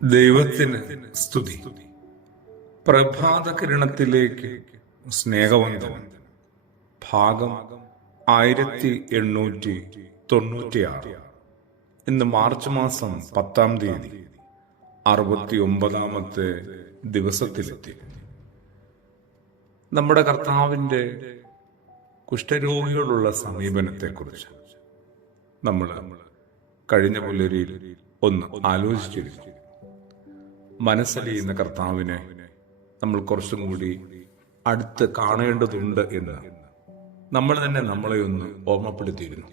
ദൈവത്തിന് സ്തുതി. പ്രഭാത കിരണത്തിലേക്ക് സ്നേഹവന്ദനം. ഭാഗം 1896. ഇന്ന് മാർച്ച് മാസം 10-ാം തീയതി 69-ാമത്തെ ദിവസത്തിലെത്തി. നമ്മുടെ കർത്താവിന്റെ കുഷ്ഠരോഗികളുള്ള സമീപനത്തെക്കുറിച്ച് നമ്മൾ കഴിഞ്ഞ പുലരിയിൽ ഒന്ന് ആലോചിച്ചിരുന്നു. മനസ്സലിയുന്ന കർത്താവിനെ നമ്മൾ കുറച്ചും കൂടി അടുത്ത് കാണേണ്ടതുണ്ട് എന്ന് നമ്മൾ തന്നെ നമ്മളെ ഒന്ന് ഓർമ്മപ്പെടുത്തിയിരുന്നു.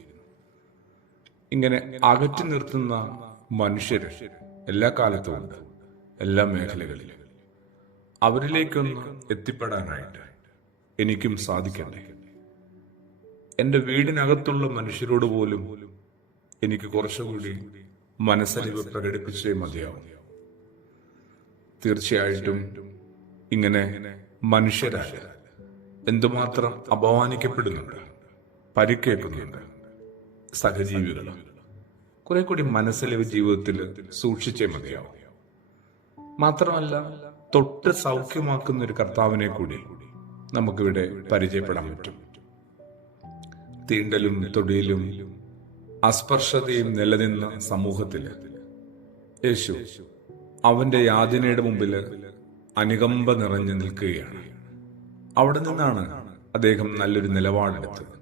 ഇങ്ങനെ അകറ്റി നിർത്തുന്ന മനുഷ്യര് എല്ലാ കാലത്തും ഉണ്ട്, എല്ലാ മേഖലകളിലും. അവരിലേക്കൊന്ന് എത്തിപ്പെടാനായിട്ട് എനിക്കും സാധിക്കണ്ടേ? എന്റെ വീടിനകത്തുള്ള മനുഷ്യരോട് പോലും എനിക്ക് കുറച്ചുകൂടി മനസ്സലിവ് പ്രകടിപ്പിച്ചേ മതിയാവും. തീർച്ചയായിട്ടും ഇങ്ങനെ മനുഷ്യരായ എന്തുമാത്രം അപമാനിക്കപ്പെടുന്നുണ്ട്, പരിക്കേൽക്കുന്നുണ്ട് സഹജീവികൾ. കുറെ കൂടി മനസ്സലിവ് ജീവിതത്തിൽ സൂക്ഷിച്ചേ മതിയാവും. മാത്രമല്ല, തൊട്ട് സൗഖ്യമാക്കുന്ന ഒരു കർത്താവിനെ കൂടി നമുക്കിവിടെ പരിചയപ്പെടാൻ പറ്റും. തീണ്ടലും തൊടിയിലും അസ്പർശതയും നിലനിന്ന സമൂഹത്തില് യേശു അവന്റെ യാതനയുടെ മുമ്പിൽ അനുകമ്പ നിറഞ്ഞു നിൽക്കുകയാണ്. അവിടെ നിന്നാണ് അദ്ദേഹം നല്ലൊരു നിലപാടെടുത്തത്.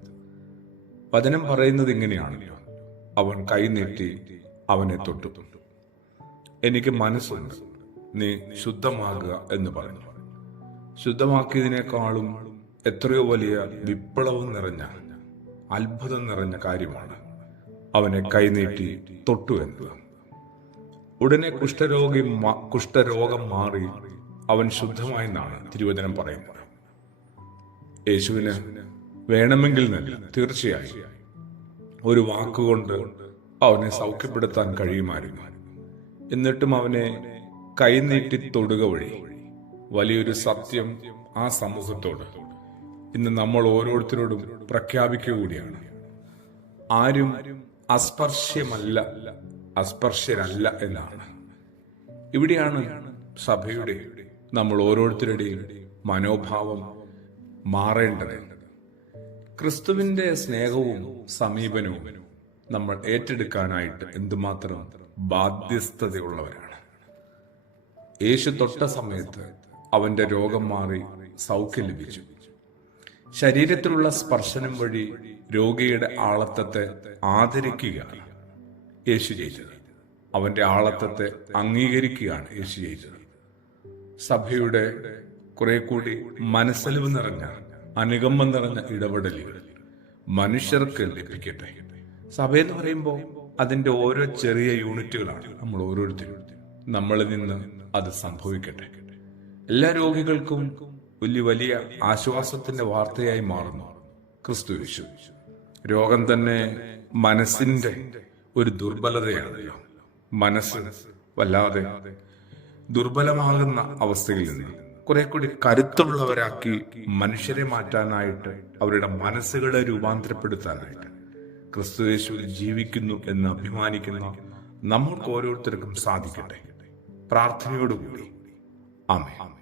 വചനം പറയുന്നത് ഇങ്ങനെയാണല്ലോ: അവൻ കൈനീട്ടി അവനെ തൊട്ടു. എനിക്ക് മനസ്സുണ്ട്, നീ ശുദ്ധമാകുക എന്ന് പറഞ്ഞു. ശുദ്ധമാക്കിയതിനേക്കാളും എത്രയോ വലിയ വിപ്ലവം നിറഞ്ഞ, അത്ഭുതം നിറഞ്ഞ കാര്യമാണ് അവനെ കൈനീട്ടി തൊട്ടു എന്നത്. ഉടനെ കുഷ്ഠരോഗം മാറി അവൻ ശുദ്ധമായെന്നാണ് തിരുവചനം പറയുന്നത്. യേശുവിന് വേണമെങ്കിൽ നല്ല തീർച്ചയായും ഒരു വാക്കുകൊണ്ട് അവനെ സൗഖ്യപ്പെടുത്താൻ കഴിയുമായിരുന്നു. എന്നിട്ടും അവനെ കൈനീട്ടി തൊടുക വഴി വലിയൊരു സത്യം ആ സമൂഹത്തോട് ഇന്ന് നമ്മൾ ഓരോരുത്തരോടും പ്രഖ്യാപിക്കുക കൂടിയാണ്. ആരും അസ്പർശ്യരല്ല എന്നാണ്. ഇവിടെയാണ് സഭയുടെ, നമ്മൾ ഓരോരുത്തരുടെയും മനോഭാവം മാറേണ്ടത്. ക്രിസ്തുവിന്റെ സ്നേഹവും സമീപനവും നമ്മൾ ഏറ്റെടുക്കാനായിട്ട് എന്തുമാത്രം ബാധ്യസ്ഥതയുള്ളവരാണ്. യേശു തൊട്ട സമയത്ത് അവന്റെ രോഗം മാറി സൗഖ്യം ലഭിച്ചു. ശരീരത്തിലുള്ള സ്പർശനം വഴി രോഗിയുടെ ആളത്വത്തെ ആദരിക്കുകയാണ് യേശു ചെയ്തത്. അവന്റെ ആളത്വത്തെ അംഗീകരിക്കുകയാണ് യേശു ചെയ്തത്. സഭയുടെ കുറെ കൂടി മനസ്സലിവ് നിറഞ്ഞ, അനുകമ്പം നിറഞ്ഞ ഇടപെടലുകൾ മനുഷ്യർക്ക് ലഭിക്കട്ടെ. സഭയെന്ന് പറയുമ്പോൾ അതിന്റെ ഓരോ ചെറിയ യൂണിറ്റുകളാണ്. നമ്മൾ ഓരോരുത്തരും നമ്മളിൽ നിന്ന് അത് സംഭവിക്കട്ടെ. എല്ലാ രോഗികൾക്കും വലിയ ആശ്വാസത്തിന്റെ വാർത്തയായി മാറുന്നു ക്രിസ്തു യേശു. രോഗം തന്നെ മനസ്സിന്റെ ഒരു ദുർബലതയാണല്ലോ. മനസ്സ് വല്ലാതെ ദുർബലമാകുന്ന അവസ്ഥയിൽ നിന്ന് കുറെ കൂടി കരുത്തുള്ളവരാക്കി മനുഷ്യരെ മാറ്റാനായിട്ട്, അവരുടെ മനസ്സുകളെ രൂപാന്തരപ്പെടുത്താനായിട്ട് ക്രിസ്തു യേശുവിൽ ജീവിക്കുന്നു എന്ന് അഭിമാനിക്കുന്ന നമ്മൾക്ക് ഓരോരുത്തർക്കും സാധിക്കട്ടെ. പ്രാർത്ഥനയോടുകൂടി ആമേൻ.